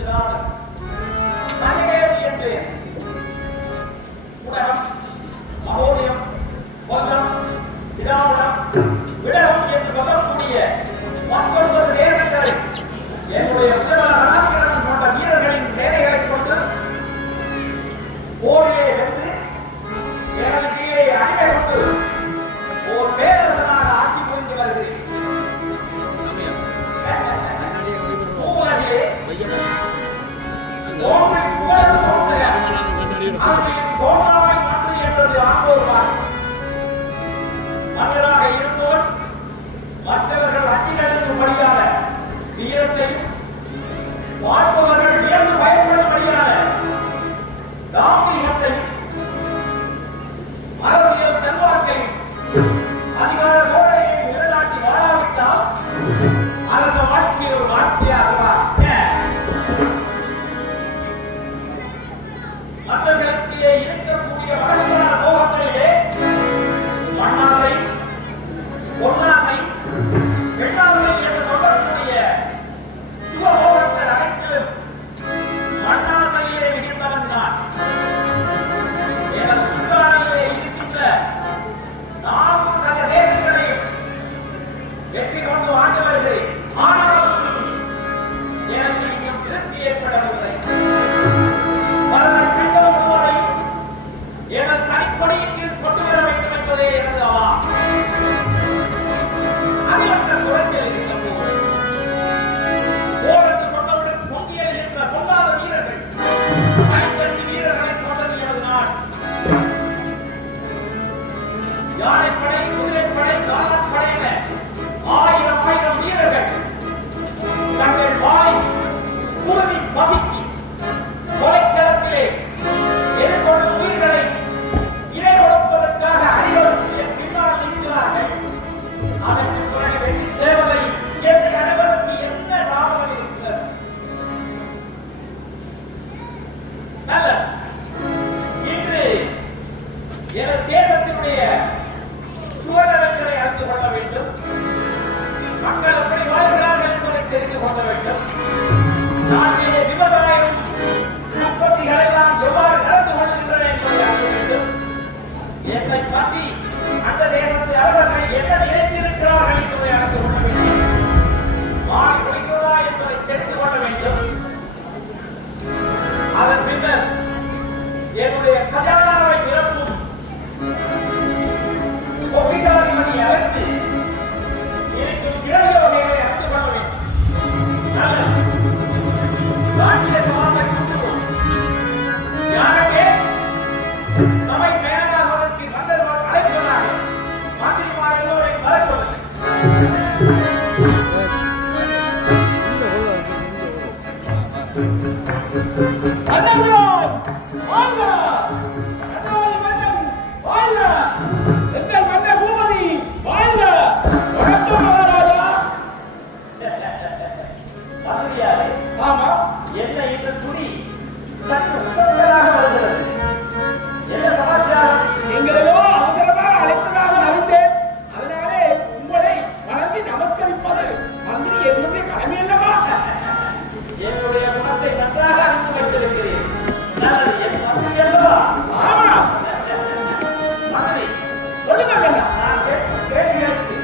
கிருத்திராசன் மணிகேதி என்று உலகம் மகோதயம் வங்கம் திராவிடம் விடகம் என்று சொல்லக்கூடிய 19 தேசங்களில் என்னுடைய கலாச்சாரம் கொண்ட வீரர்களின் சேனைகளைக் கொண்டு போரிலே வென்று எனது கீழே அடிமை கொண்டு ஓர் பேரரசனாக ஆட்சி புரிந்து வருகிறேன். பூவுலகிலே கோமை புகழ்ந்து தோன்றுக அரசின் கோமாவை மன்று என்பது ஆண்டோர் வாக்கு. மன்னராக இருப்பவர் மற்றவர்கள் அஞ்சி நடுங்கும்படியான வீரத்தையும் வாழ்பவர்கள் வியந்து பயப்படும்படியான தாம்பீகத்தையும் அரசியல் செல்வாக்கையும் அதிகார தோழையை நிலைநாட்டி வாழாவிட்டால் அரச வாழ்க்கை ஒரு வாழ்க்கையாக மன்னர்களுக்கு இருக்கக்கூடிய வழக்கான போகங்களிலே மண்ணாசை பொன்னாசை பெண்ணாசை என்று சொல்லக்கூடிய சுகபோகங்கள் அனைத்திலும் மண்ணாசையிலே மிகுந்தவன் நான். எனது சுற்றாலையிலே இருக்கின்ற 4 கத தேசங்களையும் வெற்றி கொண்டு ஆண்டு வருகிறேன். ஆனாலும் எனக்கு இன்னும் திருப்தி ஏற்படவில்லை. பரத கண்டம் முழுவதையும் எனது தனிக்கொடியின் கீழ் கொண்டு வர வேண்டும் என்பதே எனது அவா. அதில் அந்த குறைச்சல் இருக்கின்ற போர் என்று சொன்னவுடன் பொங்கி எழுகின்ற பொல்லாத வீரர்கள் 50 வீரர்களை கொண்டது எனது நாடு. யானைப்படை, குதிரைப்படை, காலாட்படை என 1000 வீரர்கள் தங்கள் வாளை குருதி பசிக்கி கொலைக்களத்திலே எதிர்கொள்ளும் உயிர்களை இறை கொடுப்பதற்காக அணிவகுத்து என் பின்னால் நிற்கிறார்கள். அதற்கு பிறகு வெற்றி தேவதை என்னை அடைவதற்கு என்ன தாமதம் இருக்கிறது? நல்லது. இன்று எனது தேசத்தினுடைய சுவனங்களை அறிந்து கொள்ள வேண்டும். மக்கள் எப்படி வாழ்கிறார்கள் என்பதை தெரிந்து கொள்ள வேண்டும். நாட்டிலே விவசாயம் உற்பத்திகள் எல்லாம் எவ்வாறு நடந்து கொள்கின்றன என்பதை அறிய வேண்டும். என்னை பற்றி அந்த தேசத்து அரசர்கள் என்ன நினைத்திருக்கிறார்கள் என்பதை அறிந்து கொள்ள வேண்டும். மாறி கொடுக்கிறதா என்பதை தெரிந்து கொள்ள வேண்டும். அதன் பின்னர் என்னுடைய கஜானாவை நிரப்பும் பொக்கிஷாதிபதியை அழைத்து இருக்கும் திறமையோகைகளை அறிந்து கொள்ள வேண்டும். நல்லது. ராஜ்ய சமாதை கூட்டுவோம். யாருமே சபை தயாராகுவதற்கு மன்னர் அழைப்பதாக மந்திரிமார் எல்லோரையும் வர சொல்லுங்கள். என்ன இந்த துணி சற்று உசந்தலாக வருகிறது. என்ன சமாச்சாரம்? எங்களையோ அவசரமாக அழைத்ததாக அறிந்தேன். அதனாலே உங்களை வணங்கி நமஸ்கரிப்பது மந்திரி என்னுடைய கடமை அல்லவா? என்னுடைய குணத்தை நன்றாக அறிந்து வைத்திருக்கிறேன். நல்லது, என் மந்திரி அல்லவா? ஆமா. மந்திரி சொல்லுங்கள். நான் கேட்கும் கேள்விகளுக்கு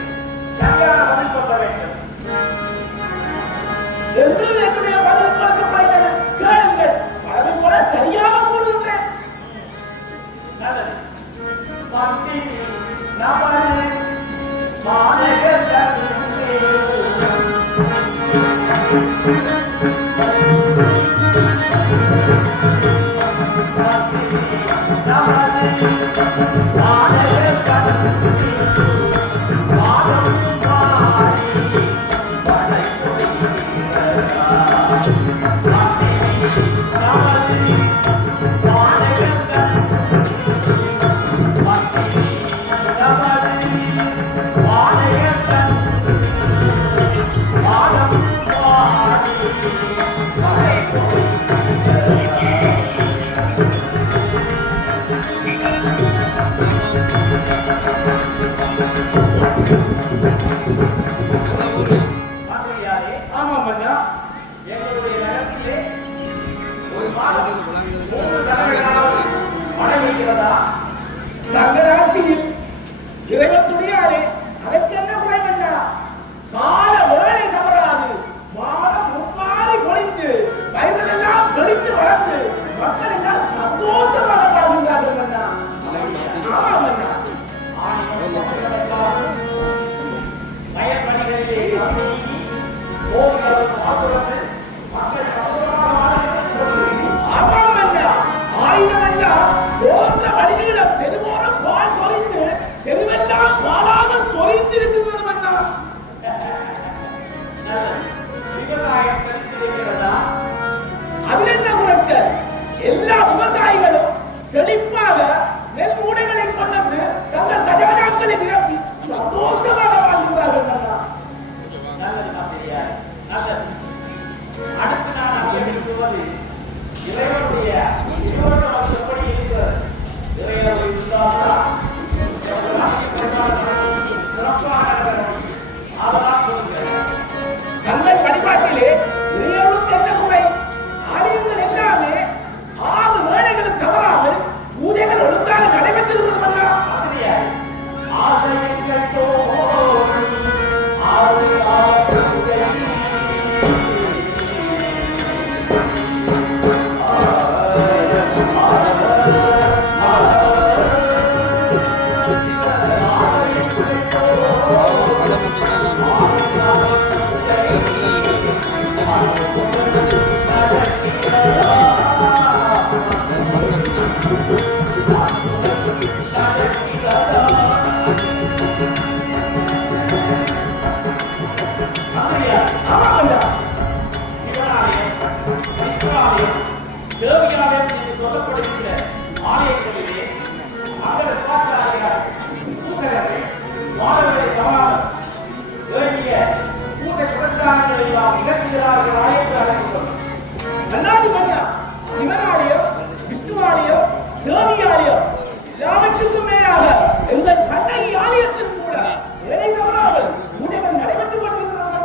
சரியான பதில் சொல்ல வேண்டும். என்னுடைய பதில் கொடுக்கப்பட்டது. கேளுங்கள். அதை போல சரியாக கூறுகின்றேன். நல்லது. மந்திரி நமது மாநகர் தன்னிலே ஆமா மன்னா. எங்களுடைய நகரத்திலே மாதம் 3 தடவைகளாவது மழை பெய்கிறதா? தங்கள் ஆட்சியில் இறைவன் துணியாரே அதற்கு என்ன குறைவென்னா கால வேலை தவறாது மாதம் முப்பாரி பொழிந்து வயதெல்லாம் செழித்து வளர்ந்து மக்கள் எல்லாம் சந்தோஷமாக வாழ்கின்றார்கள் அண்ணா. ஆமாம் அண்ணா. வயல்வெளிகளிலே பசுமைக்கு போதிகளுக்கு ஆசுரத்து மக்கள் சந்தோஷமாக வாழ்கிறது. ஆமாம் அண்ணா. ஆயிரம் எல்லாம் போன்ற வழிகளிடம் தெருவோரம் பால் சொரிந்து தெருவெல்லாம் பாலாக சொரிந்திருக்கின்றது அண்ணா. விவசாயம் செழித்திருக்கிறதா? அதில் என்ன குறைத்தல்? எல்லா விவசாயிகளும் செழிப்பாக நெல் மூடைகளை கொண்டு தங்கள் கஜானாக்களை நிரப்பி சந்தோஷமாக வாழ்கின்றார்கள் அண்ணா. நல்லது மந்திரியார், நல்லது. அடுத்து நான் அறிய விரும்புவது இறைவனுடைய திருவருள் நமக்கு எப்படி இருக்கிறது? இறைவனுடைய இருந்தால்தான் நமது ஆட்சி சிறப்பாக நடைபெற முடியும். அதனால் சொல்லுகிறேன். தங்கள் வழிபாட்டிலே இறைவனுக்கு என்ன குறை? ஆலயங்கள் எல்லாமே 6 வேளைகளும் தவறாமல் பூஜைகள் ஒழுங்காக நடைபெற்றிருக்கிறது அண்ணா. மந்திரியார், ஆலயங்கள் தோறும் ஆலய பூஜை தேவியாலயம் என்று சொல்லப்படுகின்ற ஆலயங்களிலே மங்கள சிவாச்சாரியார் பூசகர்கள் மாணவர்களை காணாமல் வேண்டிய பூசை புரஸ்காரங்களை எல்லாம் நிகழ்த்துகிறார்களா என்று அறிந்துள்ளோம். அண்ணாதி மன்னா சிவனாலயம், விஷ்ணுவாலயம், தேவியாலயம் எல்லாவற்றுக்கும் மேலாக எங்கள் கண்ணகி ஆலயத்தின் கூட வேலை தவறாமல் பூஜைகள் நடைபெற்றுக் கொண்டிருக்கிறது அண்ணா.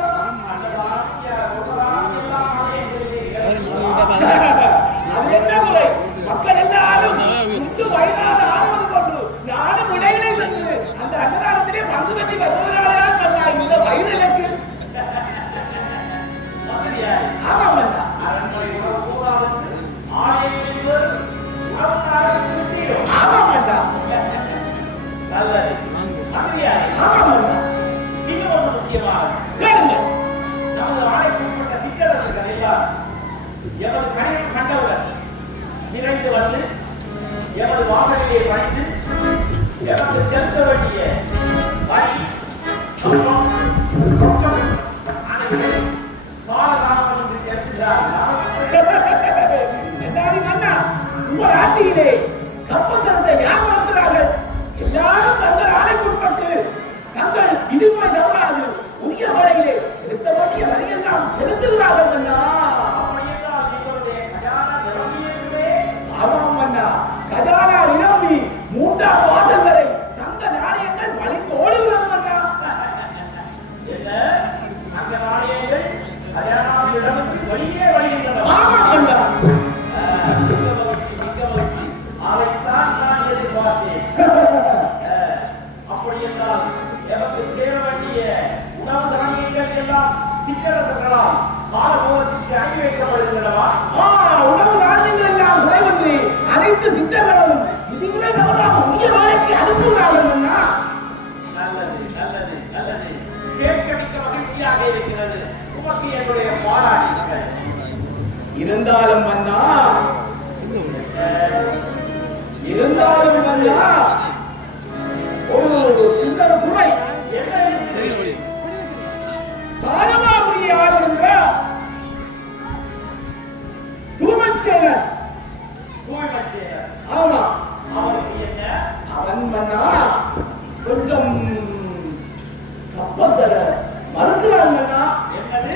அது என்ன முறை? மக்கள் எல்லாரும் உண்டு வயதான ஆறுவது கொண்டு நானும் இடையிலே சென்று அந்த அன்னதானத்திலே பங்கு பெற்றி வருவதனால்தான் மன்னா இந்த வயிறலுக்கு. ஆமாம் மன்னா. அரண்மனை உணவு போதாதென்று ஆலயங்களில் உணவு ஆரம்பித்து விட்டீரோ? ஆமாம் மன்னா. நல்லது மந்திரியாரே. ஆமாம் மன்னா. இன்னும் ஒன்று முக்கியமானது. கேளுங்கள். நமது ஆணைக்குட்பட்ட சிற்றரசர்கள் எல்லாம் எமது கணிதம் கண்டவுடன் நிறைந்து வந்து எமது வாசலையை படைத்து எமக்கு செலுத்த வேண்டிய வரி பணம், ரொக்கம் அனைத்தையும் காலதாமதம் என்று செலுத்துகிறார்கள். என்னாடி மன்னா, உங்கள் ஆட்சியிலே கற்பச்சனத்தை யார் மறுக்கிறார்கள்? எல்லாரும் தங்கள் ஆணைக்குட்பட்டு தங்கள் விதிமுறை தவறாது உரிய வேளையிலே செலுத்த வேண்டிய வரியெல்லாம் செலுத்துகிறார்கள் மன்னா. அப்படியென்றால் எங்களுடைய கஜானா நிரம்பியிருக்கிறதே. ஆமாம் மன்னா. கஜானா நிரம்பி 3ஆம் வாசல் வரை தங்க நாணயங்கள் வழிந்து ஓடுகிறது மன்னா. என்ன அந்த நாணயங்கள் கஜானாவிடம் வெளியே வருகின்றன? ஆமாம் மன்னா. மிக்க மகிழ்ச்சி, மிக்க மகிழ்ச்சி. அதைத்தான் நான் எதிர்பார்த்தேன். அப்படி என்றால் எமக்கு சேர வேண்டிய உணவு தானியங்கள் எல்லாம் சிற்றரசர்களால் காலபோகத்திற்கு அனுப்பி வைக்கப்படுகின்றனவா? உணவு நாணயங்கள் எல்லாம் குறைவின்றி அனைத்து சித்தர்களும் இதுவரை தவறாமல் உரிய வேலைக்கு அனுப்புகிறார்கள் மன்னா. நல்லது, நல்லது, நல்லது. கேட்க மிக்க மகிழ்ச்சியாக இருக்கிறது. உமக்கு என்னுடைய பாராட்டுகள். இருந்தாலும் மன்னா, இருந்தாலும் மன்னா, ஒரு சின்ன குறை. என்ன இருக்கிறது? சாலமாபுரியை ஆளுகின்ற தூமச்சேரன். தூய்மச்சேரன். ஆமா. அவனுக்கு என்ன? அவன் மன்னா கொஞ்சம் கப்பத்தர மறுக்கிறான் மன்னா. என்னது?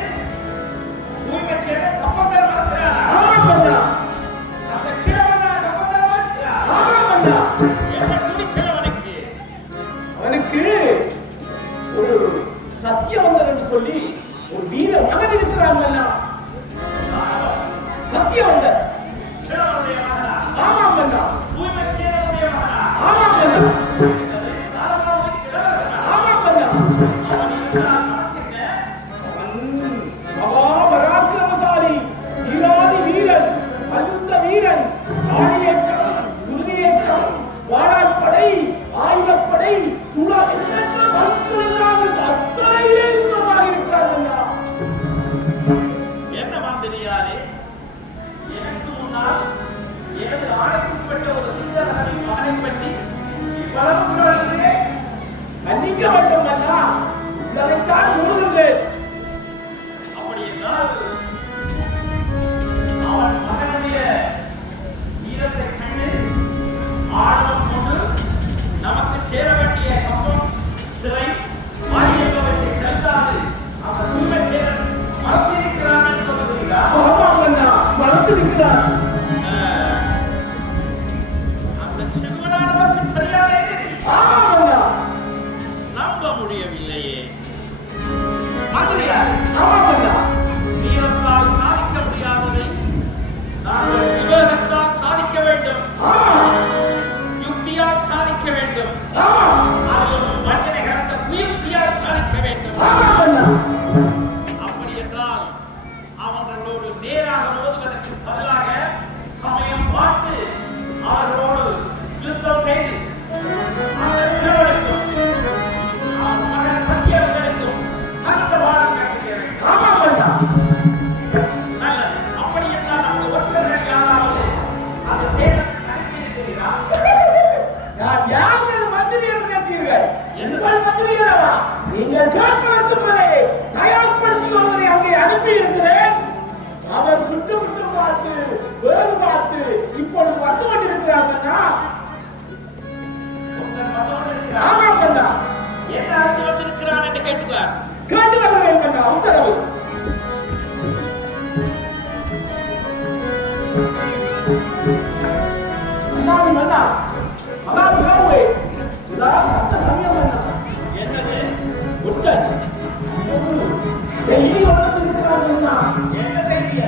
தூய்மச்சேரன் கப்பந்தர மறக்கிறானா? ஆமா மன்னா. அந்த கிழவனா கப்பந்தர மறக்கிறான்? ஆமா மன்னா. என்ன துணிச்சல் அவனுக்கு? அவனுக்கு ஒரு சத்தியவந்தர் என்று சொல்லி ஒரு வீர மகன் இருக்கிறான் மன்னா. சத்தியவந்தர் வளர்ப்புகளே மன்னிக்க வேண்டும் அண்ணா, உள்ளதைத்தான் கூறுகின்றேன். அப்படி என்றால் அவன் மகனுடைய வீரத்தை கண்டு ஆணவம் கொண்டு நமக்கு சேர வேண்டிய கம்பம் திரை ஆகியவற்றை செலுத்தாது அந்த தூய்மைச்சேரன் மறந்திருக்கிறான் என்று சொல்லுகிறீர்களா? ஆமாம் அண்ணா, மறந்திருக்கிறான். அந்த சிறுவனானவருக்கு சரியான எதிரி. ஆமாம் அண்ணா. நம்ப முடியவில்லையே. மந்திரியார், ஆமாம் அண்ணா. வீரத்தால் சாதிக்க முடியாததை நாங்கள் விவேகத்தால் சாதிக்க வேண்டும். ஆமாம். யுக்தியால் சாதிக்க வேண்டும். ஆமாம். அதிலும் வஞ்சனை கலந்த குயுக்தியால் சாதிக்க வேண்டும். ஆமாம் அண்ணா. அப்படி என்றால் அவர்களோடு நேராக மோதுவதற்கு பதிலாக சமயம் பார்த்து அவர்களோடு யுத்தம் செய்து அந்த பிறவர்களுக்கும் அவன் மகன் சத்தியவர்களுக்கும் தகுந்த பாடம் கற்பிக்க வேண்டும். ஆமாம் அண்ணா. நல்லது. அப்படி என்றால் அந்த ஒற்றர்கள் யாராவது அந்த தேசத்துக்கு அனுப்பியிருக்கிறீர்களா? நான் யார் என்று மந்திரி என்று கேட்டீர்கள்? என்ன? உங்கள் மந்திரி அல்லவா? நீங்கள் கேட்பதற்கு முன்னே தயார்படுத்தி ஒருவரை அங்கே அனுப்பி இருக்கிறேன். அவர் சுற்றுமுற்று பார்த்து வேறு பார்த்து இப்பொழுது வந்து கொண்டிருக்கிறார் அண்ணா. ஒற்றன் வந்தவன் இருக்கிறான். ஆமாம் அண்ணா. என்ன அறிந்து வந்திருக்கிறான் என்று கேட்டுவார். கேட்டு வருகிறேன் அண்ணா, உத்தரவு. அண்ணாவின் அண்ணா, அண்ணாவின் வேறுவை இதான் அந்த சமயம் அண்ணா. என்னது? உத்தன் செய்தி ஒன்று இருக்கிறார் அண்ணா. என்ன செய்திய?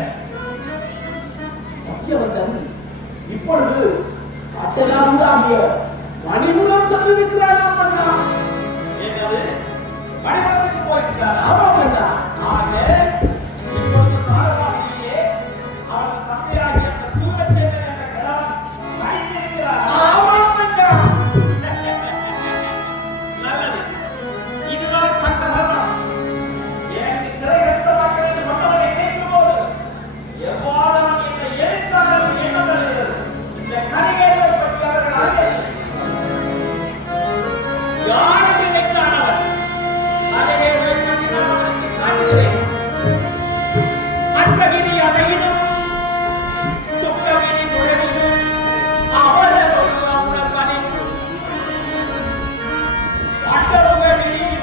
சத்தியவந்தன் இப்பொழுது அட்டலாமுதாகிய மணிபுரம் சென்றிருக்கிறாராம் அண்ணா. என்னது? மணிபுரத்துக்கு போயிருக்கிறாரா? ஆமாம் அண்ணா. ஆக இப்பொழுது சாரதாவிலேயே அவரது தந்தையாகிய அந்த தூரச்சேதன் என்ற கிழவன் மடித்திருக்கிறார். ஆமாம் அண்ணா. நல்லது. இதுதான் தக்க தருணம். எனக்கு திரைகட்ட மக்கள் என்று சொன்னவனை நினைக்கும் போது எவ்வாறு அவன் என்னை எரித்தான் என்று எண்ணம் வருகிறது. இந்த கரிகேடுவை பற்றி அவர்கள் அறியவில்லை. யார் நினைத்தான் அவன்? கரிகேடுவை பற்றி நான் அவனுக்கு காட்டுகிறேன். அட்டகிரி அதையினும் துக்ககிரி குழலிலும் அவரொரு அமுதப்பனின் அட்டமுகவிலும்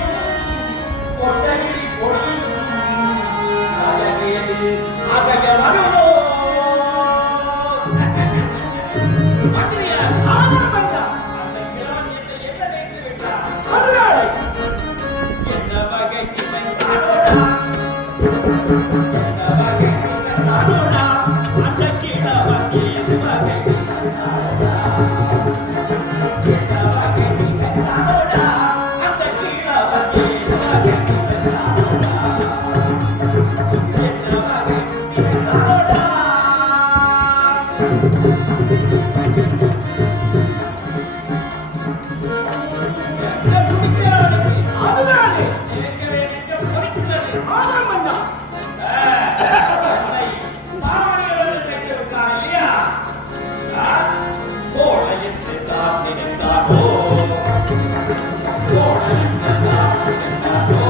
கொட்டகிரி பொடியிலும் அழகேது அசைய வருமோ? மந்திரியார், ஆமாம் அண்ணா. அந்த கிழவன் என்னை என்ன நினைத்து விட்டான்? அதனாலே என்ன வகைக்கு வென்றானோடா? என்ன வகைக்கு வென்றானோடா? அந்த கிழவன் ஏது வகைக்கு வென்றானோடா? என்ன வகைக்கு வென்றானோடா? அந்த கிழவன் ஏது வகைக்கு வென்றானோடா? என்ன வகைக்கு வென்றானோடா? என்ன துணிச்சலானது? அதனாலே ஏற்கனவே நெஞ்சம் கொதிக்கிறது. ஆமாம் அண்ணா. அவனை சாமானியர்கள் நினைத்து விட்டான் இல்லையா? கோழை என்று தான் நினைத்தானோ? கோழை என்று தான் நினைத்தானோ?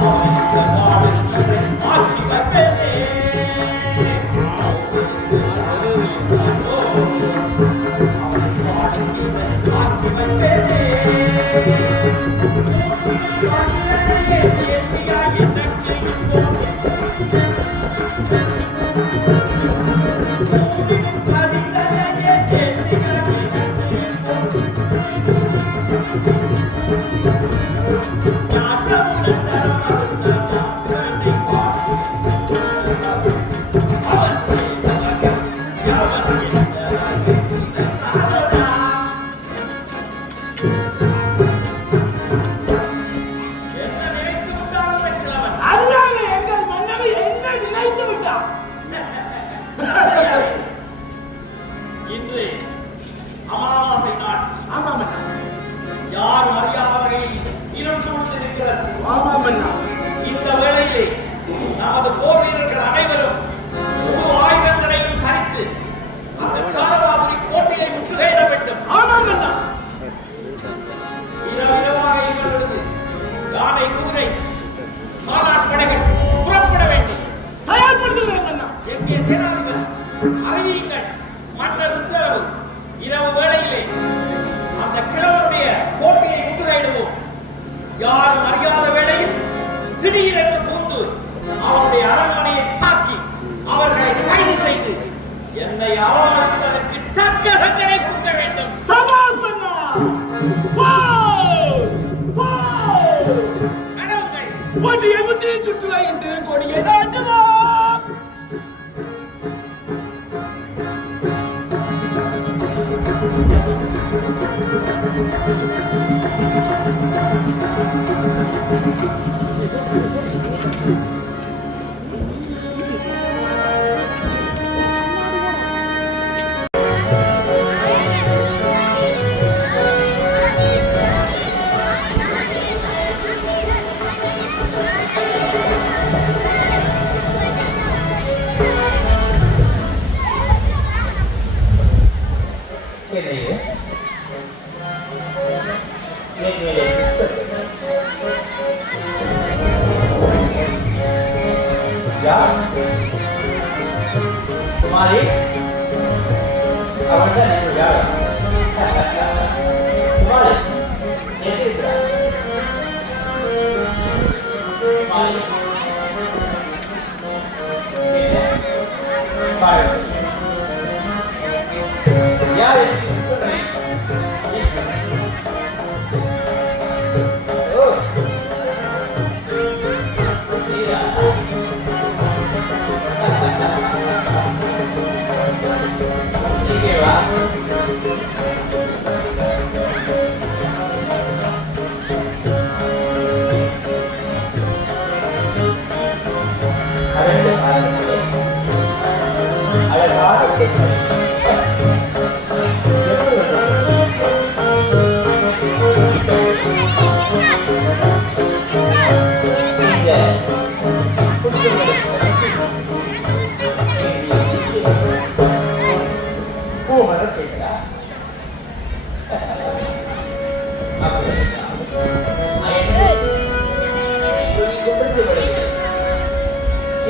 அவன் இந்த வாழும் ஆட்சி வைப்பேனே. ஆட்சி வைப்பேனே. அதனாலே எங்கள் மன்னனை என்ன நினைத்து விட்டான்? இன்று அமாவாசை நாள். ஆமாம் அண்ணா. யாரும் அறியாத வகையில் இருள் சூழ்ந்திருக்கிறது. ஆமாம் அண்ணா. இந்த வேளையிலே நமது போர் வீரர்கள் அனைவரும் முழு ஆயுதங்களையும் தரித்து அந்த சாரதாபுரி கோட்டையை முற்றுகையிட வேண்டும். ஆமாம் அண்ணா. குமாரி அவன் தான் எனக்கு வேலை. குமாரி எங்க இருக்கிறார்? குமாரி பாரு யார் எனக்கு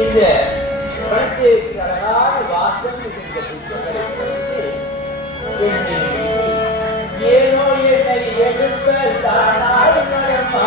இந்த குழந்தைக்கு அழகான வாசம் இந்த புத்தகங்களை ஏனோ என்னை எழுப்ப தானாய் நடமா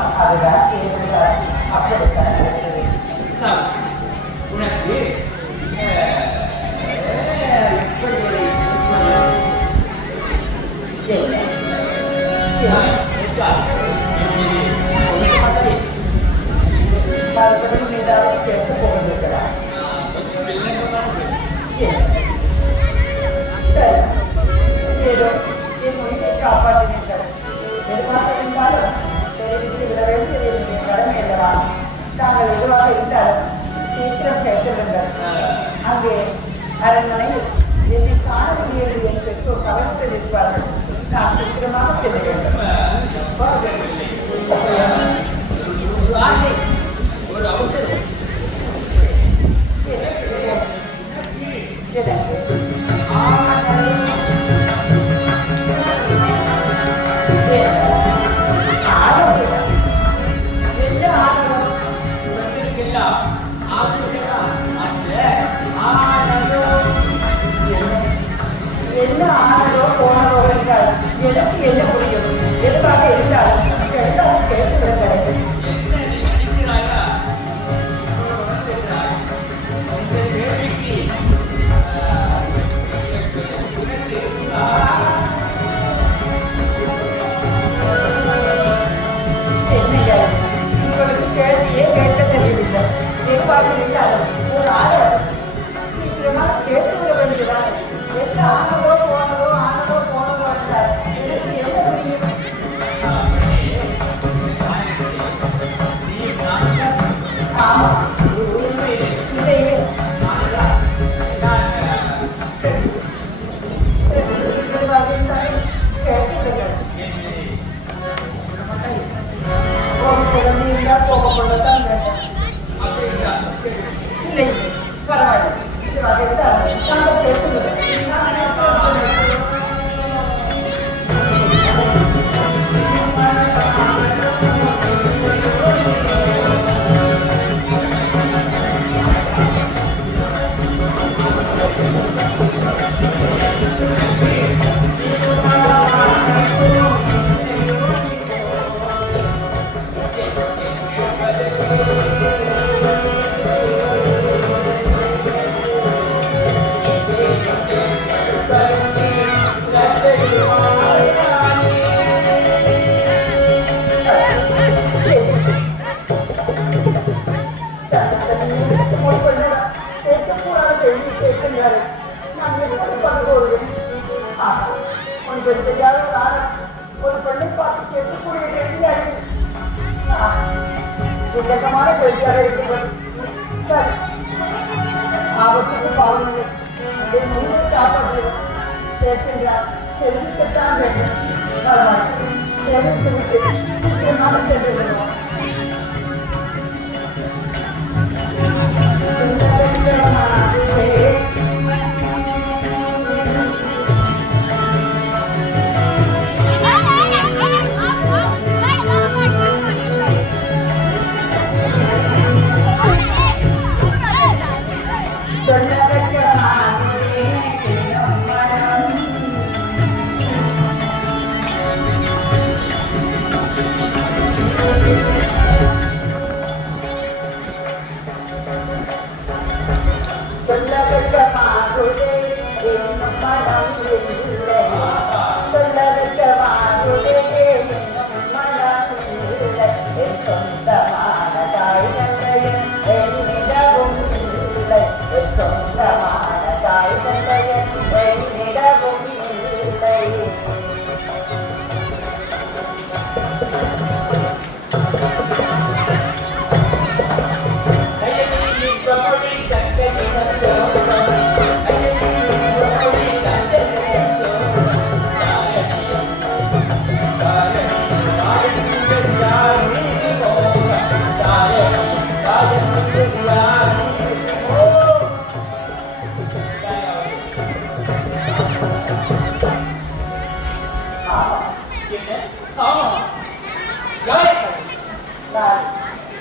அதுதான் கேள்விதான் அப்படித்தான் நடக்குது. உனக்கு எப்படி ஒரு மறுபடியும் ஏதாவது கேட்டு போயிருக்கிறார். சரி, ஏதோ என் உயிரை காப்பாற்றினீர்கள். எதுவாக இருந்தாலும் தெரிவித்து விட வேண்டியது என்னுடைய கடமை அல்லவா? தாங்கள் எதுவாக இருந்தாலும் சீக்கிரம் கேட்டுவிடுங்கள். அங்கே அரண்மனையில் என்னை காண முடியாது என் பெற்றோர் கவனத்தில் இருப்பார்கள். நான் சீக்கிரமாக செல்ல வேண்டும். ஒரு அவசரம் என்ன ஆனதோ போனதோ என்றால் எனக்கு என்ன புரியும்? எதுவாக இருந்தாலும் எல்லாரும் கேட்டு விட கிடைக்கும். உங்களுக்கு கேள்வியே கேட்க தெரியவில்லை. எதுவாக இருந்தாலும் ஒரு ஆளை சீக்கிரமாக கேட்டு விட வேண்டியதான். என்ன ஆனதோ போனதோ என்றால் எனக்கு என்ன புரியும்? ஆமா, இல்லையே. எதுவாக இருந்தாலும் கேட்டு விடுங்கள். போகக்கூடாது இருந்தால் போகக்கூடாதான் வேண்டும். இல்லை, பரவாயில்லை. இதுவாக இருந்தால் நாங்கள் கேட்டு விடுங்கள். ஒரு பெண்ணை பார்த்து கேட்கக்கூடிய கேள்வியாக விளக்கமான கேள்வியாக இருக்கிறது. சரி, ஆபத்துக்கு பாவங்கள் என் உயிரை காப்பாற்றுவது கேட்கின்றார். தெரிவிக்கத்தான் வேண்டும். பரவாயில்லை, தெரிவித்து விட்டு சீக்கிரமாக சென்று விடுவோம்.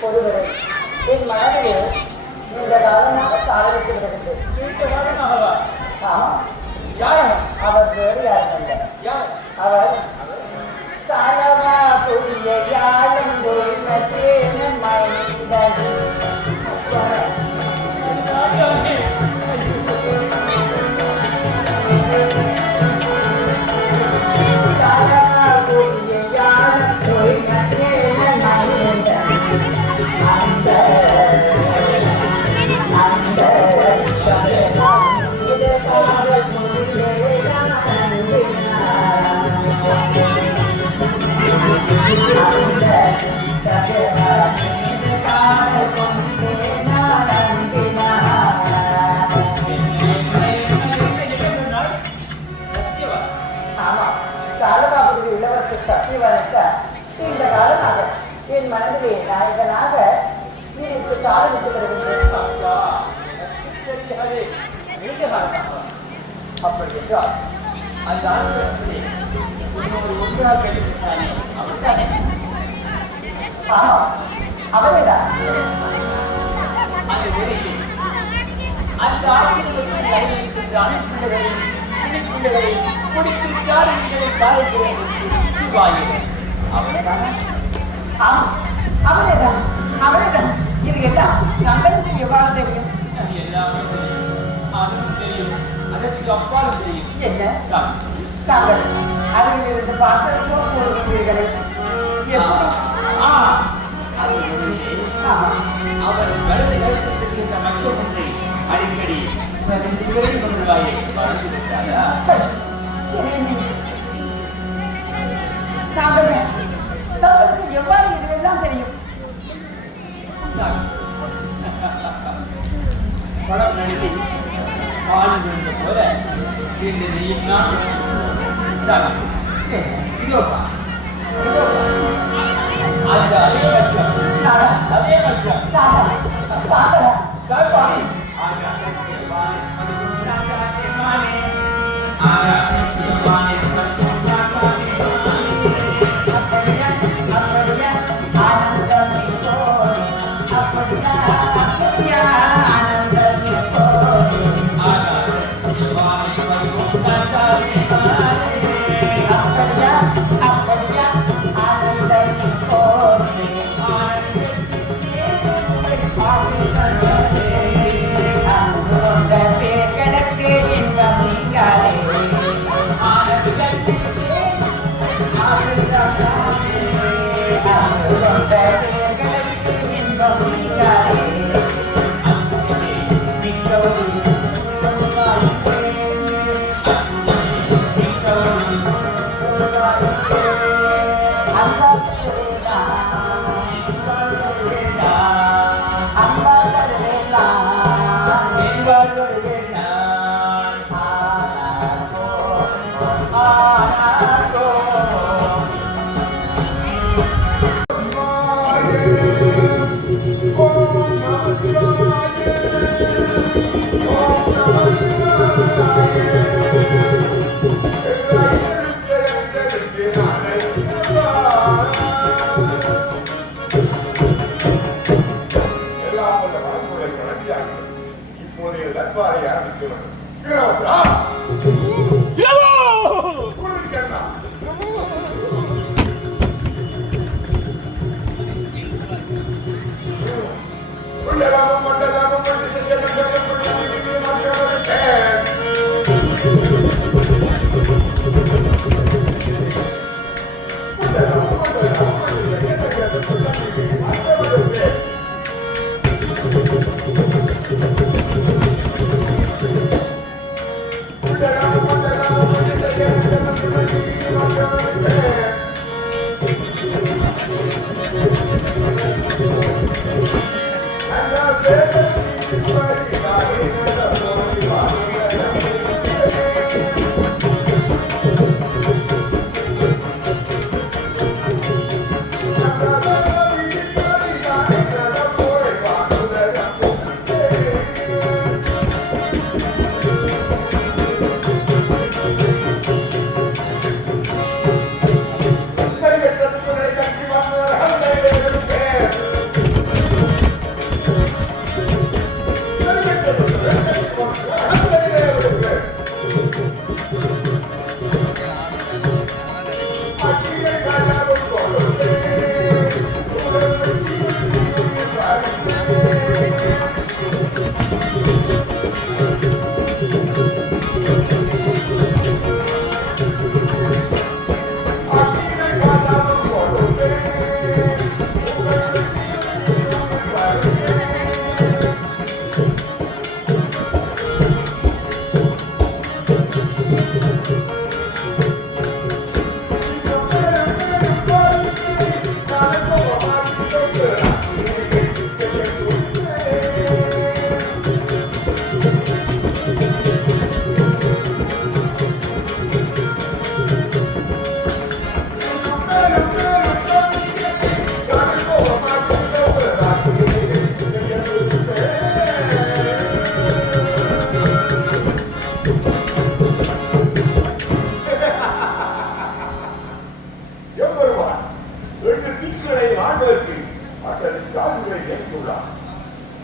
ஒருவரை என் மனதில் நீண்ட காலமாக காதலித்து விடுகிறது. அவர் வேறு யாரும் அல்ல. அவர் சாலவா புதிய யாழும் என் மனதிலே நாயகனாக நினைத்து காதலித்து வருகின்றேன். அப்படி என்றால் அந்த ஆசிரியர்களே இன்னொரு ஒன்றாக கேட்டுவிட்டானே அவர்தானே? ஆமா, அவரேதான். அந்த வேளையில் அந்த ஆசிரியர்களுக்கு கையெழுத்திட்டு அனைத்துகளை பிடிப்புகளை முடித்திருக்கார் என்கிற காலத்தில் அவர்தான். ஆமா, அவரேதான், அவரேதான். இது எல்லாம் தங்களுக்கு எவ்வாறு தெரியும்? அது எல்லாமே தெரியும். அதுவும் தெரியும், அதற்கு அப்பாலும் தெரியும். என்ன தாங்கள் அருகில் இருந்து பார்த்ததோ கூறுகின்றீர்களே? அவர் கருதை கருத்திருக்கின்ற மற்ற ஒன்றை அடிக்கடி கொள்வாயை வளர்ந்துவிட்டாரா? தாங்களுக்கு எவ்வாறு இதெல்லாம் தெரியும்? படம் நடிகை பால் விழுந்த போல இன்றையும் நான் இதோப்பா அந்த அதே பட்சம் அதே பட்சம் கருப்பாணி Let's நியமித்துள்ளார்.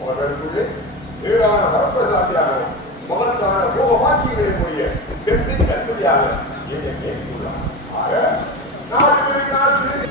அவர்களுக்குள்ளே ஏராள வரப்பிரசாதியாக மகத்தான போக வாக்கியங்களை கூடிய தென்னை கல்வியாக என்னை நியமித்துள்ளார். ஆக நாடு நாட்டு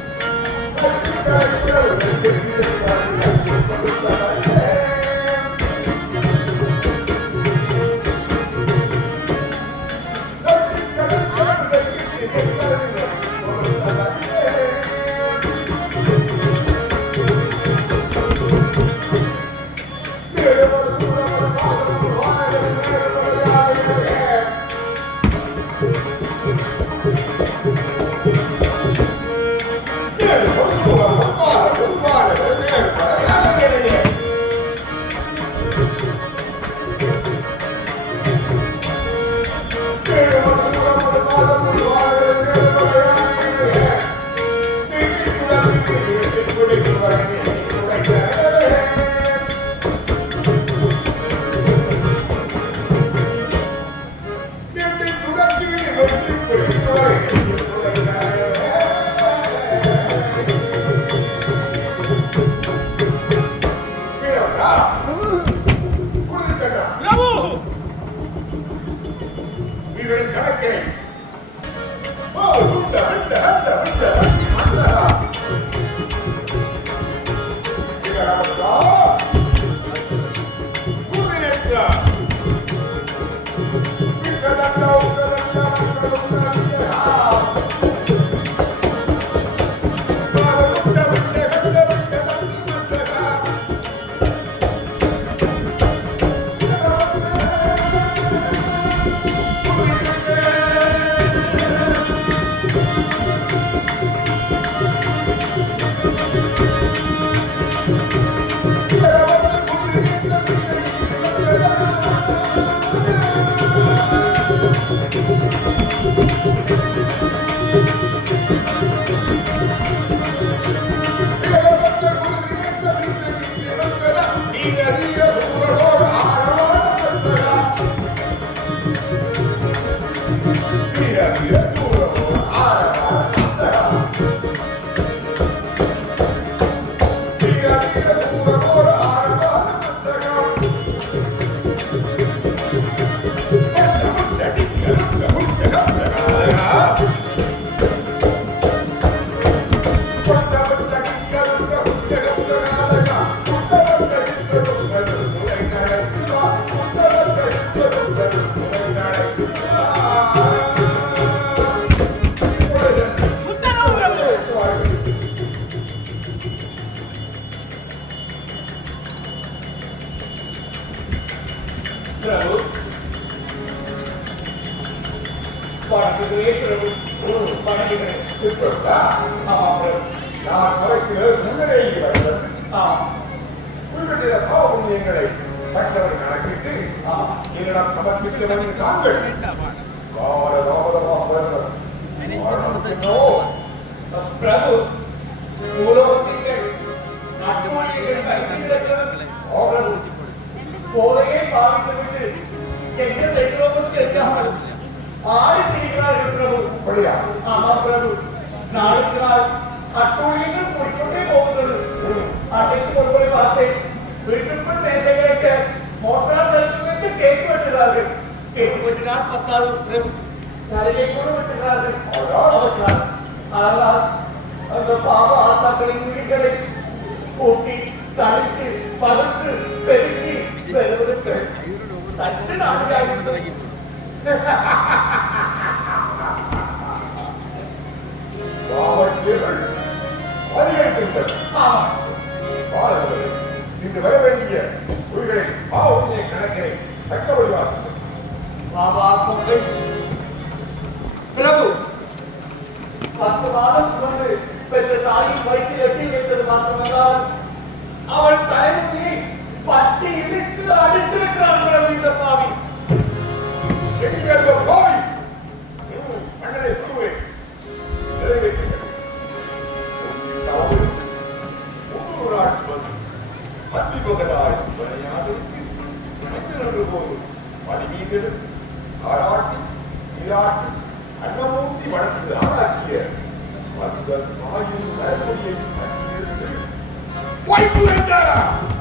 வாய்ப்பு வேண்டாம்.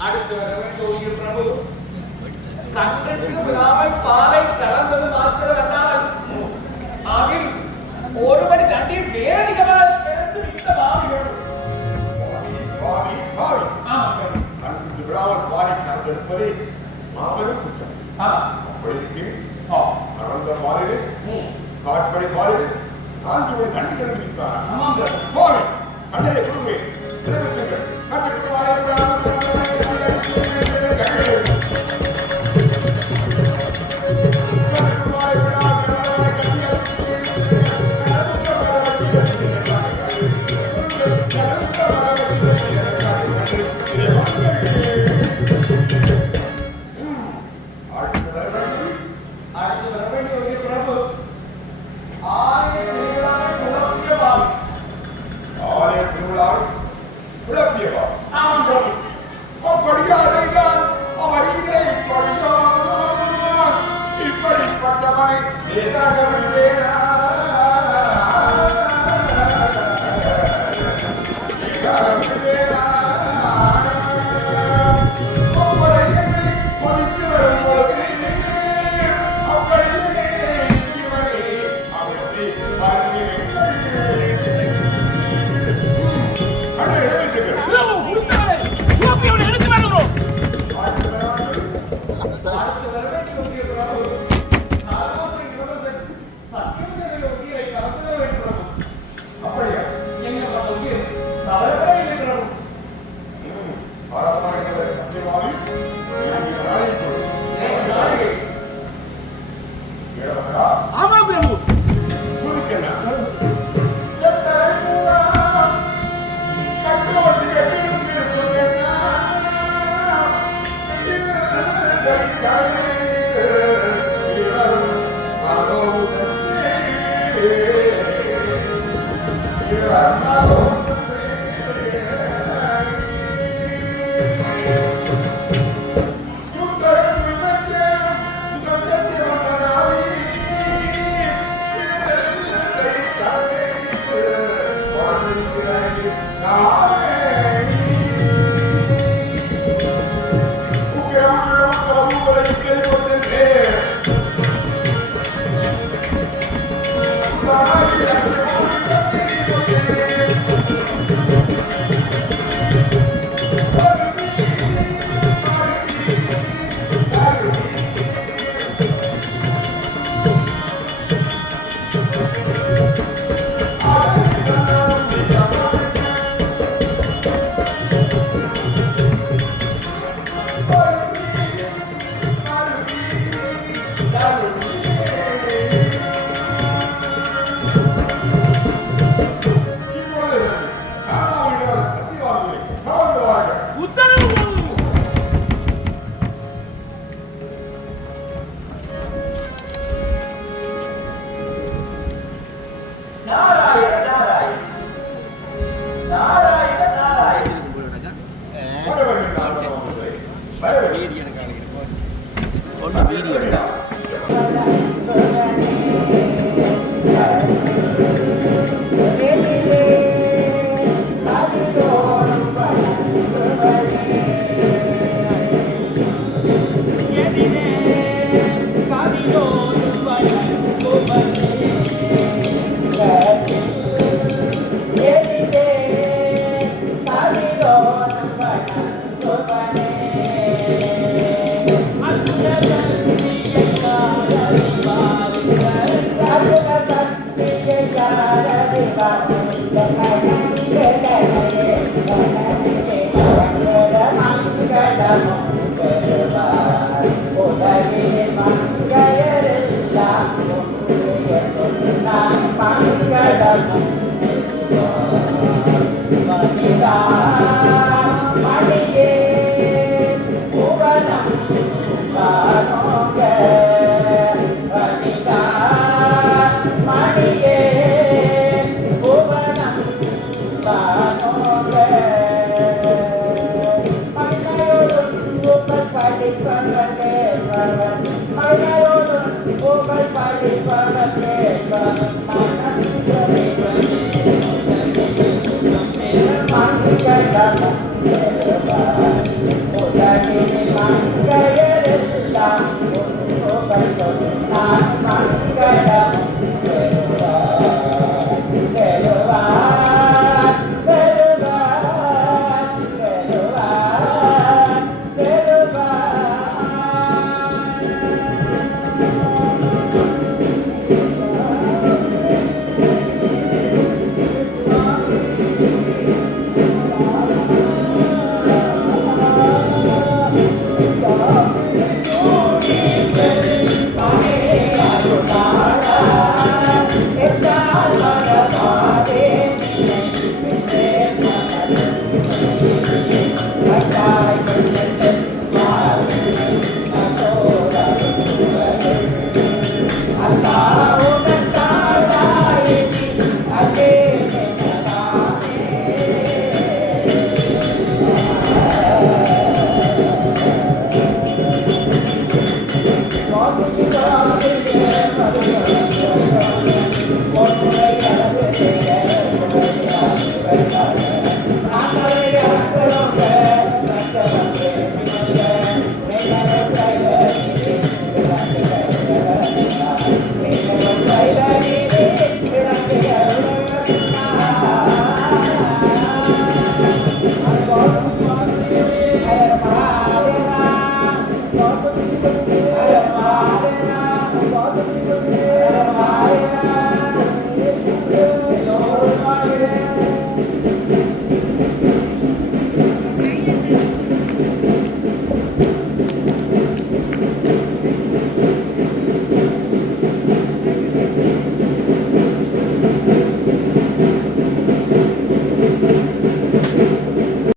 அடுத்து வர வேண்டும் பிரபு. கண்ணுக்கு விழாமல் பாலை கலந்தது மாத்திரமல்லாமல் அதில் ஒரு மணி தண்ணீர் வேடிக்கமாக கிடந்து விட்ட பாவிகள். கண்ணுக்கு விழாமல் பாலை கலந்தெடுப்பது மாபெரும் குற்றம். அப்படி கலந்த பாலிலே காட்படி பாலிலே 4 மணி தண்ணி திறந்து விட்டார். கண்டரை கொடுங்க நிறைவேற்றுங்கள். Yeah. God,